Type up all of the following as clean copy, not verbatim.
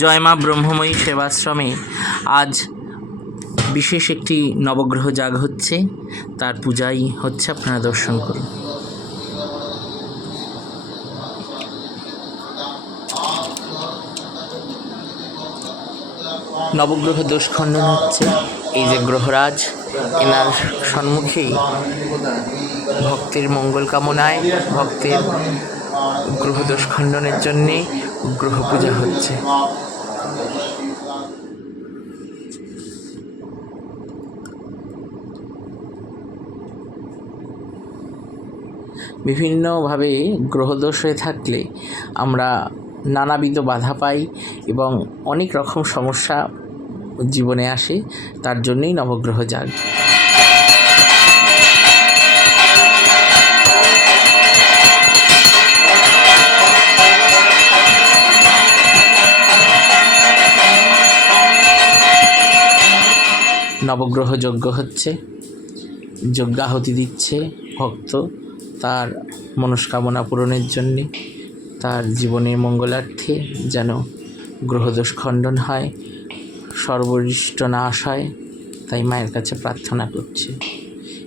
জয় মা ব্রহ্মময়ী সেবাশ্রমে আজ বিশেষ একটি নবগ্রহ যাগ হচ্ছে, তার পূজাই হচ্ছে, আপনারা দর্শন করুন। নবগ্রহ দোষ খণ্ডন হচ্ছে। এই যে গ্রহরাজ, এনার সম্মুখেই ভক্তের মঙ্গল কামনায়, ভক্তের গ্রহদোষ খণ্ডনের জন্যে গ্রহ পূজা হচ্ছে। বিভিন্নভাবে গ্রহদোষ হয়ে থাকলে আমরা নানাবিধ বাধা পাই এবং অনেক রকম সমস্যা জীবনে আসে, তার জন্যই নবগ্রহ যাগ। নবগ্রহ যজ্ঞ হচ্ছে, যজ্ঞাহুতি দিচ্ছে ভক্ত তার মনস্কামনা পূরণের জন্যে, তার জীবনের মঙ্গলার্থে, যেন গ্রহদোষ খণ্ডন হয়, সর্বরিষ্ট নাশ হয়, তাই মায়ের কাছে প্রার্থনা করছে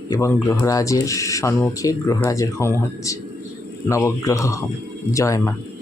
এবং গ্রহরাজের সম্মুখে গ্রহরাজের হোম হচ্ছে, নবগ্রহ হোম। জয় মা।